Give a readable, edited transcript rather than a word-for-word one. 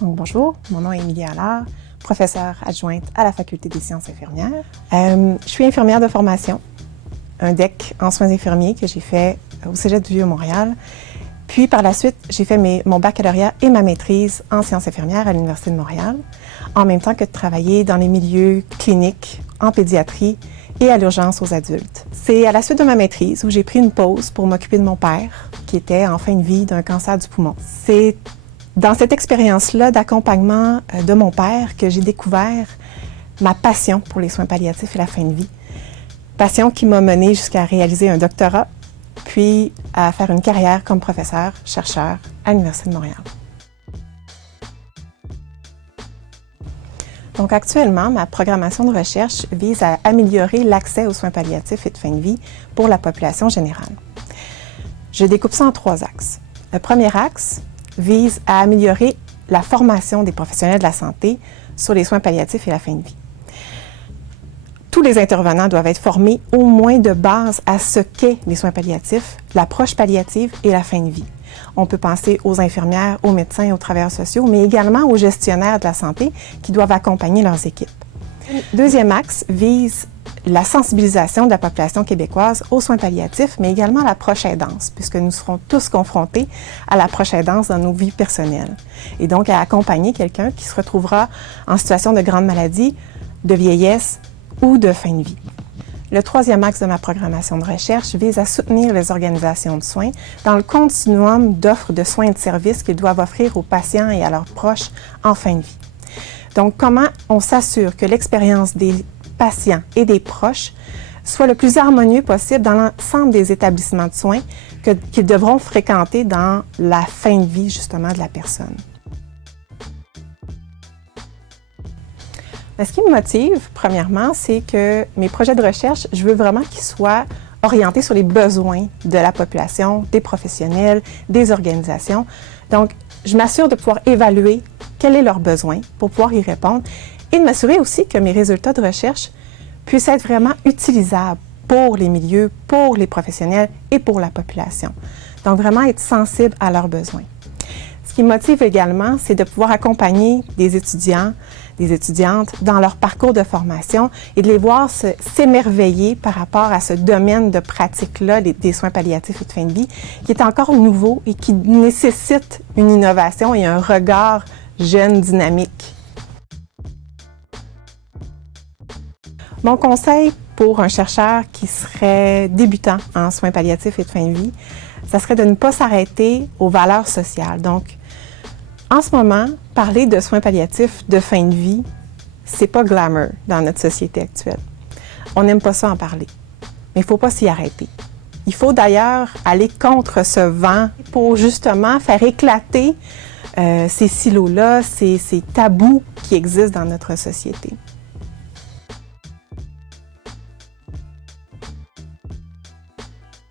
Donc, bonjour, mon nom est Émilie Allard, professeure adjointe à la Faculté des sciences infirmières. Je suis infirmière de formation, un DEC en soins infirmiers que j'ai fait au Cégep du Vieux-Montréal. Puis par la suite, j'ai fait mon baccalauréat et ma maîtrise en sciences infirmières à l'Université de Montréal, en même temps que de travailler dans les milieux cliniques, en pédiatrie et à l'urgence aux adultes. C'est à la suite de ma maîtrise où j'ai pris une pause pour m'occuper de mon père, qui était en fin de vie d'un cancer du poumon. C'est dans cette expérience-là d'accompagnement de mon père que j'ai découvert ma passion pour les soins palliatifs et la fin de vie. Passion qui m'a menée jusqu'à réaliser un doctorat, puis à faire une carrière comme professeur, chercheur à l'Université de Montréal. Donc actuellement, ma programmation de recherche vise à améliorer l'accès aux soins palliatifs et de fin de vie pour la population générale. Je découpe ça en 3 axes. Le premier axe vise à améliorer la formation des professionnels de la santé sur les soins palliatifs et la fin de vie. Tous les intervenants doivent être formés au moins de base à ce qu'est les soins palliatifs, l'approche palliative et la fin de vie. On peut penser aux infirmières, aux médecins, aux travailleurs sociaux, mais également aux gestionnaires de la santé qui doivent accompagner leurs équipes. Le deuxième axe vise la sensibilisation de la population québécoise aux soins palliatifs, mais également à la proche aidance, puisque nous serons tous confrontés à la proche aidance dans nos vies personnelles. Et donc à accompagner quelqu'un qui se retrouvera en situation de grande maladie, de vieillesse ou de fin de vie. Le troisième axe de ma programmation de recherche vise à soutenir les organisations de soins dans le continuum d'offres de soins et de services qu'ils doivent offrir aux patients et à leurs proches en fin de vie. Donc, comment on s'assure que l'expérience des patients et des proches soit le plus harmonieux possible dans l'ensemble des établissements de soins qu'ils devront fréquenter dans la fin de vie, justement, de la personne. Ce qui me motive, premièrement, c'est que mes projets de recherche, je veux vraiment qu'ils soient orientés sur les besoins de la population, des professionnels, des organisations. Donc, je m'assure de pouvoir évaluer quel est leur besoin pour pouvoir y répondre et de m'assurer aussi que mes résultats de recherche puissent être vraiment utilisables pour les milieux, pour les professionnels et pour la population. Donc, vraiment être sensible à leurs besoins. Ce qui me motive également, c'est de pouvoir accompagner des étudiants, des étudiantes dans leur parcours de formation et de les voir s'émerveiller par rapport à ce domaine de pratique-là, des soins palliatifs et de fin de vie, qui est encore nouveau et qui nécessite une innovation et un regard jeune, dynamique. Mon conseil pour un chercheur qui serait débutant en soins palliatifs et de fin de vie, ça serait de ne pas s'arrêter aux valeurs sociales. Donc, en ce moment, parler de soins palliatifs de fin de vie, c'est pas glamour dans notre société actuelle. On n'aime pas ça en parler, mais il ne faut pas s'y arrêter. Il faut d'ailleurs aller contre ce vent pour justement faire éclater ces silos-là, ces tabous qui existent dans notre société.